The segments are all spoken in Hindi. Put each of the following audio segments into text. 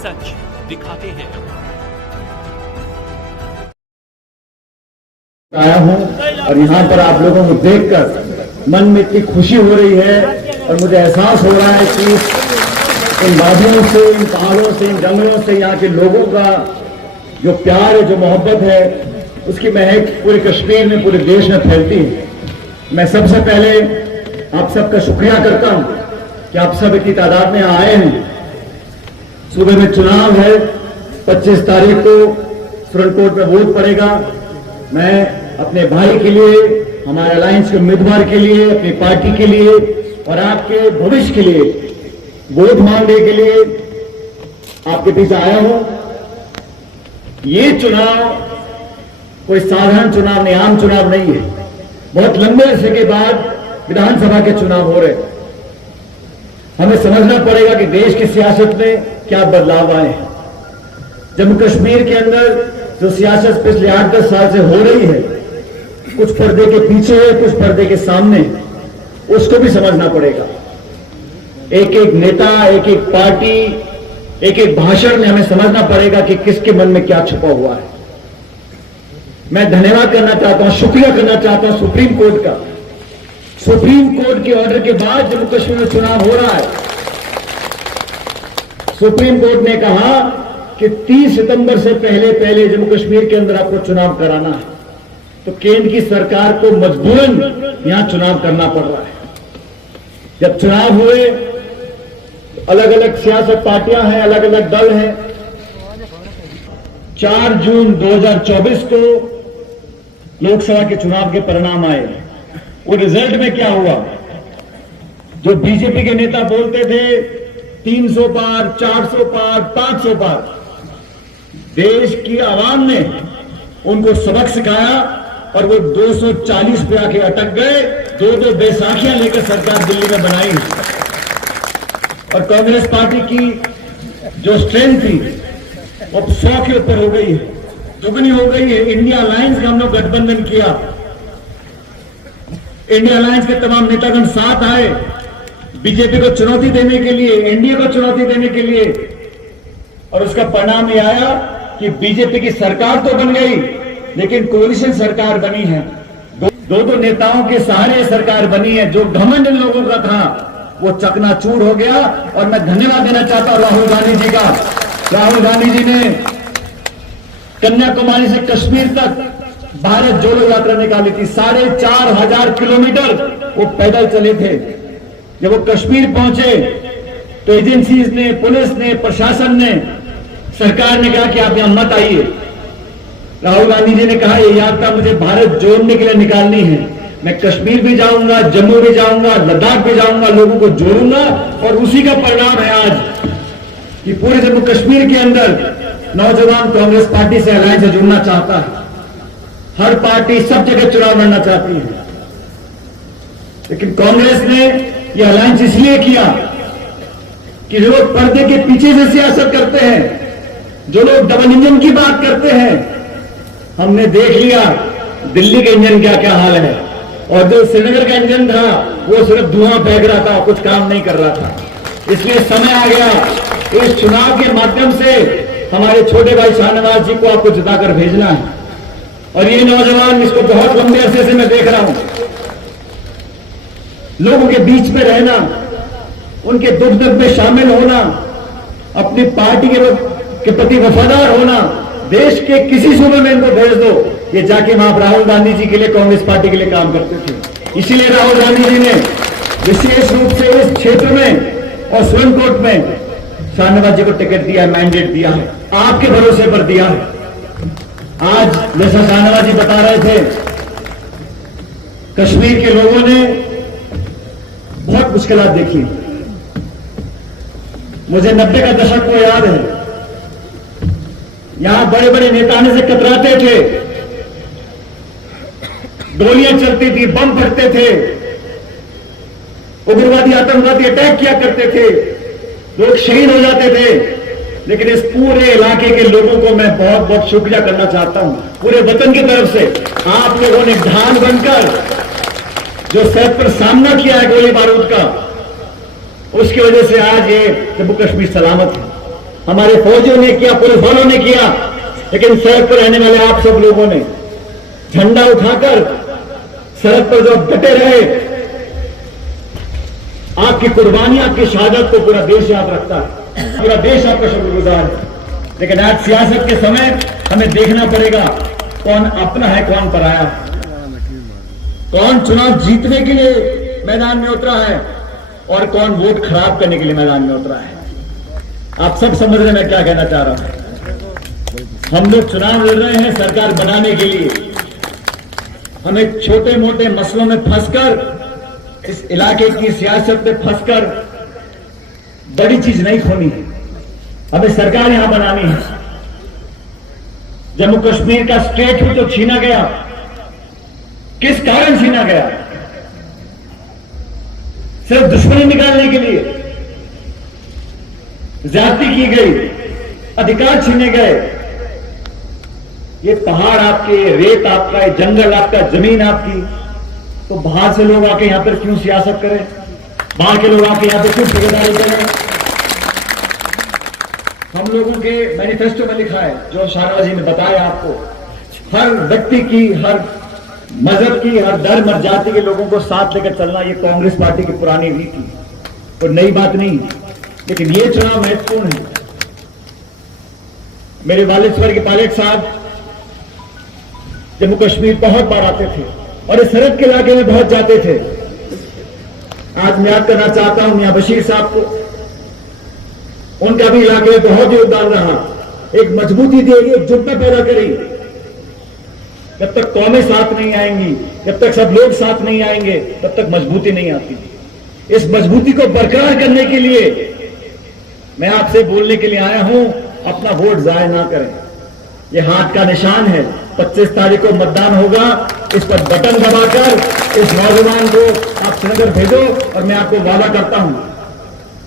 सच दिखाते हैं। आया हूं और यहाँ पर आप लोगों को देखकर मन में इतनी खुशी हो रही है और मुझे एहसास हो रहा है कि इन वादियों से, इन पहाड़ों से, इन जंगलों से यहाँ के लोगों का जो प्यार है, जो मोहब्बत है, उसकी महक पूरे कश्मीर में, पूरे देश में फैलती है। मैं सबसे पहले आप सबका शुक्रिया करता हूं कि आप सब इतनी तादाद में आए हैं। सुबह में चुनाव है, 25 तारीख को सुप्रीम में वोट पड़ेगा। मैं अपने भाई के लिए, हमारे अलायंस के उम्मीदवार के लिए, अपनी पार्टी के लिए और आपके भविष्य के लिए वोट मांगने के लिए आपके पीछे आया हूं। ये चुनाव कोई साधारण चुनाव नहीं, आम चुनाव नहीं है। बहुत लंबे अरसे के बाद विधानसभा के चुनाव हो रहे हैं। हमें समझना पड़ेगा कि देश की सियासत में क्या बदलाव आए हैं। जम्मू कश्मीर के अंदर जो सियासत पिछले 8-10 साल से हो रही है, कुछ पर्दे के पीछे है, कुछ पर्दे के सामने, उसको भी समझना पड़ेगा। एक एक नेता, एक एक पार्टी, एक एक भाषण में हमें समझना पड़ेगा कि किसके मन में क्या छुपा हुआ है। मैं धन्यवाद करना चाहता हूं, शुक्रिया करना चाहता हूं सुप्रीम कोर्ट का। सुप्रीम कोर्ट के ऑर्डर के बाद जम्मू कश्मीर में चुनाव हो रहा है। सुप्रीम कोर्ट ने कहा कि 30 सितंबर से पहले जम्मू कश्मीर के अंदर आपको चुनाव कराना है, तो केंद्र की सरकार को मजबूरन यहां चुनाव करना पड़ रहा है। जब चुनाव हुए, अलग अलग सियासत पार्टियां हैं, अलग अलग दल हैं। 4 जून 2024 को लोकसभा के चुनाव के परिणाम आए। वो रिजल्ट में क्या हुआ? जो बीजेपी के नेता बोलते थे 300 पार, 400 पार, 500 पार, देश की आवाम ने उनको सबक सिखाया और वो 240 पे आके अटक गए। 2 बैसाखियां लेकर सरकार दिल्ली में बनाई और कांग्रेस पार्टी की जो स्ट्रेंथ थी वो 100 के ऊपर हो गई है, दुगनी हो गई है। इंडिया अलायंस का हम लोग गठबंधन किया। इंडिया अलायंस के तमाम नेतागण साथ आए बीजेपी को चुनौती देने के लिए, एनडीए को चुनौती देने के लिए, और उसका परिणाम यह आया कि बीजेपी की सरकार तो बन गई, लेकिन कोalition सरकार बनी है। दो नेताओं के सहारे सरकार बनी है। जो घमंड इन लोगों का था वो चकनाचूर हो गया। और मैं धन्यवाद देना चाहता हूं राहुल गांधी जी का। राहुल गांधी जी ने कन्याकुमारी से कश्मीर तक भारत जोड़ो यात्रा निकाली थी। 4,500 किलोमीटर वो पैदल चले थे। जब वो कश्मीर पहुंचे तो एजेंसीज ने, पुलिस ने, प्रशासन ने, सरकार ने कहा कि आप यहां मत आइए। राहुल गांधी जी ने कहा ये यात्रा मुझे भारत जोड़ने के लिए निकालनी है। मैं कश्मीर भी जाऊंगा, जम्मू भी जाऊंगा, लद्दाख भी जाऊंगा, लोगों को जोड़ूंगा। और उसी का परिणाम है आज कि पूरे जम्मू कश्मीर के अंदर नौजवान कांग्रेस पार्टी से अलायंस से जुड़ना चाहता है। हर पार्टी सब जगह चुनाव लड़ना चाहती है, लेकिन कांग्रेस ने यह अलायंस इसलिए किया कि जो लोग पर्दे के पीछे से सियासत करते हैं, जो लोग डबल इंजन की बात करते हैं, हमने देख लिया दिल्ली का इंजन क्या क्या हाल है। और जो श्रीनगर का इंजन था वो सिर्फ धुआं फेंक रहा था, कुछ काम नहीं कर रहा था। इसलिए समय आ गया इस चुनाव के माध्यम से हमारे छोटे भाई शाहनवाज जी को आपको जिताकर भेजना है। और ये नौजवान, इसको बहुत लंबे अरसे से मैं देख रहा हूं, लोगों के बीच में रहना, उनके दुख दर्द में शामिल होना, अपनी पार्टी के प्रति वफादार होना। देश के किसी सूबे में इनको भेज दो, ये जाके वहां राहुल गांधी जी के लिए, कांग्रेस पार्टी के लिए काम करते थे। इसीलिए राहुल गांधी जी ने विशेष रूप से इस क्षेत्र में और सुप्रीम कोर्ट में शाहनवाज जी को टिकट दिया है, मैंडेट दिया है, आपके भरोसे पर दिया है। आज जैसा शाहनवाज जी बता रहे थे, कश्मीर के लोगों ने बहुत मुश्किलात देखी। मुझे 90 का दशक को याद है। यहां बड़े बड़े नेता आने से कतराते थे, गोलियां चलती थी, बम फटते थे, उग्रवादी आतंकवादी अटैक किया करते थे, लोग शहीद हो जाते थे। लेकिन इस पूरे इलाके के लोगों को मैं बहुत बहुत शुक्रिया करना चाहता हूं, पूरे वतन की तरफ से। आप लोगों ने ढाल बनकर जो सेहत पर सामना किया है गोली बारूद का, उसकी वजह से आज ये जम्मू कश्मीर सलामत है। हमारे फौजियों ने किया, पुलिस वालों ने किया, लेकिन सड़क पर रहने वाले आप सब लोगों ने झंडा उठाकर सड़क पर जो डटे रहे, आपकी कुर्बानी, आपकी शहादत को पूरा देश याद रखता है, पूरा देश आपका शुक्रगुजार है। लेकिन आज सियासत के समय हमें देखना पड़ेगा कौन अपना है, कौन पराया, कौन चुनाव जीतने के लिए मैदान में उतरा है और कौन वोट खराब करने के लिए मैदान में उतरा है। आप सब समझ रहे हैं मैं क्या कहना चाह रहा हूं। हम लोग चुनाव लड़ रहे हैं सरकार बनाने के लिए। हमें छोटे मोटे मसलों में फंसकर, इस इलाके की सियासत में फंसकर बड़ी चीज नहीं खोनी है। हमें सरकार यहां बनानी है। जम्मू कश्मीर का स्टेटहुड जो छीना गया, किस कारण छीना गया? सिर्फ दुश्मनी निकालने के लिए ज्यादती की गई, अधिकार छीने गए। ये पहाड़ आपके, ये रेत आपका, ये जंगल आपका, जमीन आपकी, तो बाहर से लोग आके यहां पर क्यों सियासत करें? बाहर के लोग आके यहां पर क्यों ठेकेदारी करें? हम लोगों के मैनिफेस्टो में लिखा है, जो शाहनवाज जी ने बताया आपको, हर व्यक्ति की, हर मजहब की, हर धर्म और जाति के लोगों को साथ लेकर चलना, ये कांग्रेस पार्टी की पुरानी नीति और नई बात नहीं। लेकिन ये चुनाव महत्वपूर्ण है। मेरे वालिद स्वर्गीय पायलट साहब जम्मू कश्मीर बहुत बार आते थे और इस सरहद के इलाके में बहुत जाते थे। आज मैं याद करना चाहता हूं मियां बशीर साहब को, उनका भी इलाके में बहुत योगदान रहा। एक मजबूती दी, एकजुटता पैदा करी। जब तक कौमें साथ नहीं आएंगी, जब तक सब लोग साथ नहीं आएंगे, तब तक मजबूती नहीं आती। इस मजबूती को बरकरार करने के लिए मैं आपसे बोलने के लिए आया हूं, अपना वोट जाया ना करें। ये हाथ का निशान है, 25 तारीख को मतदान होगा। इस पर बटन दबाकर इस नौजवान को आप श्रीनगर भेजो और मैं आपको वादा करता हूं,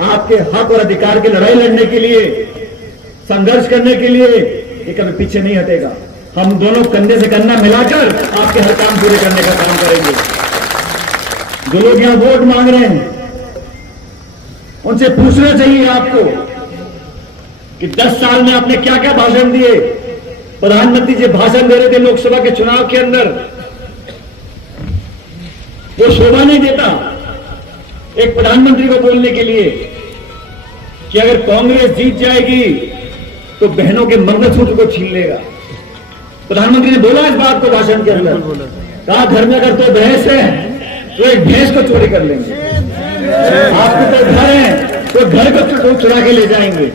आपके हक और अधिकार की लड़ाई लड़ने के लिए, संघर्ष करने के लिए ये कभी पीछे नहीं हटेगा। हम दोनों कंधे से कंधा मिलाकर आपके हर काम पूरे करने का काम करेंगे। जो लोग यहां वोट मांग रहे हैं, उनसे पूछना चाहिए आपको कि 10 साल में आपने क्या क्या भाषण दिए। प्रधानमंत्री जी भाषण दे रहे थे लोकसभा के चुनाव के अंदर, वो शोभा नहीं देता एक प्रधानमंत्री को बोलने के लिए कि अगर कांग्रेस जीत जाएगी तो बहनों के मंगलसूत्र को छीन लेगा। प्रधानमंत्री ने बोला इस बात को भाषण के अंदर, कहा घर में अगर तो भैंस है तो एक भैंस को चोरी कर लेंगे, आपके तो घर है तो घर को चुरा के ले जाएंगे।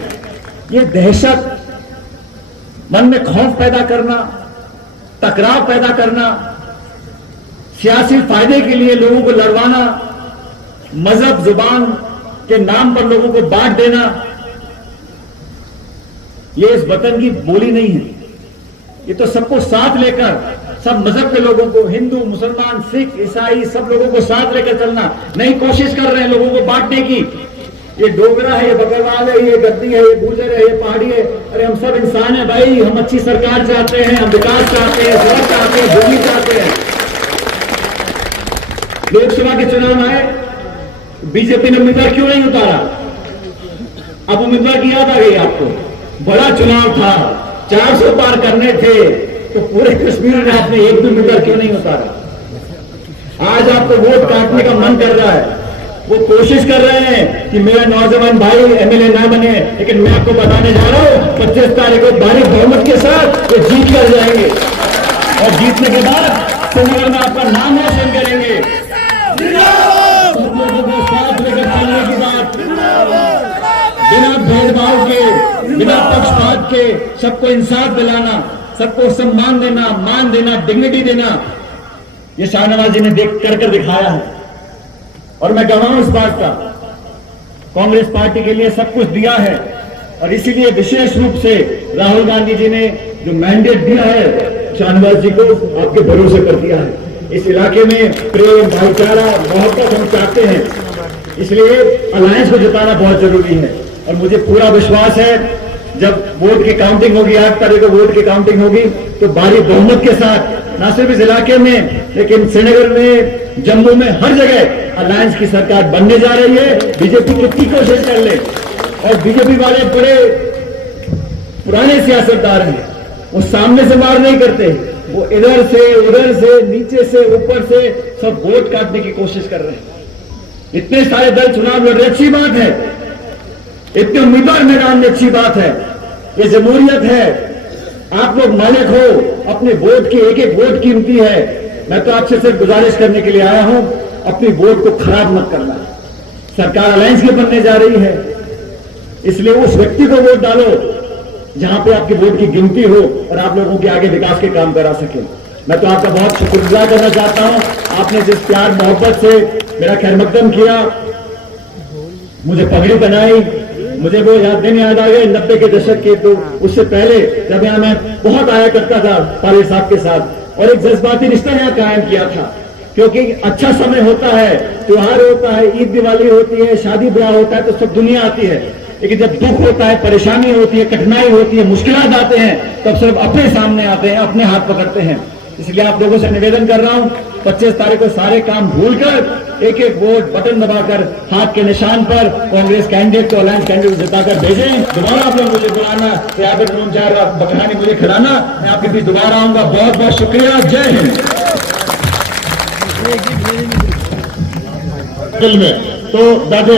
ये दहशत, मन में खौफ पैदा करना, टकराव पैदा करना, सियासी फायदे के लिए लोगों को लड़वाना, मजहब जुबान के नाम पर लोगों को बांट देना, ये इस वतन की बोली नहीं है। ये तो सबको साथ लेकर, सब मजहब के लोगों को, हिंदू, मुसलमान, सिख, ईसाई, सब लोगों को साथ लेकर चलना नहीं कोशिश कर रहे हैं लोगों को बांटने की। ये डोगरा है, ये बकरवाल है, ये गद्दी है, ये गुर्जर है, ये पहाड़ी है। अरे हम सब इंसान हैं भाई, हम अच्छी सरकार चाहते हैं, हम विकास चाहते हैं, सड़क चाहते हैं, भूमि चाहते हैं। लोकसभा के चुनाव आए, बीजेपी ने उम्मीदवार क्यों नहीं उतारा? अब उम्मीदवार की याद आ गई आपको? बड़ा चुनाव था, 400 पार करने थे, तो पूरे कश्मीर में आपने एक भी उम्मीदवार क्यों नहीं उतारा? आज आपको वोट काटने का मन कर रहा है। वो कोशिश कर रहे हैं कि मेरा नौजवान भाई एमएलए ना बने, लेकिन मैं आपको बताने जा रहा हूं 25 तारीख को भारी बहुमत के साथ ये जीत कर जाएंगे और जीतने के बाद श्रीनगर में आपका नाम रोशन करेंगे। सब लोगों को साथ लेकर चलने की बात, बिना भेदभाव के, बिना पक्षपात के, सबको इंसाफ दिलाना, सबको सम्मान देना, मान देना, डिग्निटी देना, ये शाहनवाज जी ने देख कर दिखाया है। और मैं गवाह हूं इस बात का, कांग्रेस पार्टी के लिए सब कुछ दिया है और इसीलिए विशेष रूप से राहुल गांधी जी ने जो मैंडेट दिया है शाहनवाज जी को, आपके भरोसे कर दिया है। इस इलाके में प्रेम, भाईचारा, मोहब्बत हम चाहते हैं, इसलिए अलायंस को जिताना बहुत जरूरी है। और मुझे पूरा विश्वास है जब वोट की काउंटिंग होगी, 8 तारीख को वोट की काउंटिंग होगी, तो भारी बहुमत के साथ न सिर्फ इस इलाके में, लेकिन श्रीनगर में, जम्मू में, हर जगह अलायंस की सरकार बनने जा रही है। बीजेपी कितनी कोशिश कर ले और बीजेपी वाले बड़े पुराने सियासतदार हैं, वो सामने से वार नहीं करते, वो इधर से उधर से नीचे से ऊपर से सब वोट काटने की कोशिश कर रहे हैं। इतने सारे दल चुनाव लड़ रहे, अच्छी बात है, इतने उम्मीदवार मैदान में, अच्छी बात है, ये जमहूरियत है, आप लोग मालिक हो, अपने वोट की एक एक वोट कीमती है। मैं तो आपसे सिर्फ गुजारिश करने के लिए आया हूं, अपनी वोट को खराब मत करना। सरकार अलायंस की बनने जा रही है, इसलिए उस व्यक्ति को वोट डालो जहां पे आपकी वोट की गिनती हो और आप लोगों के आगे विकास के काम करा सके। मैं तो आपका बहुत शुक्रगुजार करना चाहता हूं, आपने जिस प्यार मोहब्बत से मेरा खैरमकदम किया, मुझे पगड़ी बनाई, मुझे वो दिन याद आ गए 90 के दशक के, तो उससे पहले जब यहां मैं बहुत आया करता था पारिर साहब के साथ, और एक जज्बाती रिश्ता यहां कायम किया था, क्योंकि अच्छा समय होता है, त्योहार होता है, ईद दिवाली होती है, शादी ब्याह होता है, तो सब दुनिया आती है, लेकिन जब दुख होता है, परेशानी होती है, कठिनाई होती है, मुश्किलात आते हैं, तब सिर्फ अपने सामने आते हैं, अपने हाथ पकड़ते हैं। इसलिए आप लोगों से निवेदन कर रहा हूं, 25 तारीख को सारे काम भूलकर एक एक वोट बटन दबाकर हाथ के निशान पर कांग्रेस कैंडिडेट को, अलायंस कैंडिडेट को जिताकर भेजें। दोबारा आप लोग मुझे बुलाना, प्रयागराज में 4 बकरानी मुझे खिलाना, मैं आपके बीच दोबारा आऊंगा। बहुत बहुत शुक्रिया, जय हिंद। तो बैठे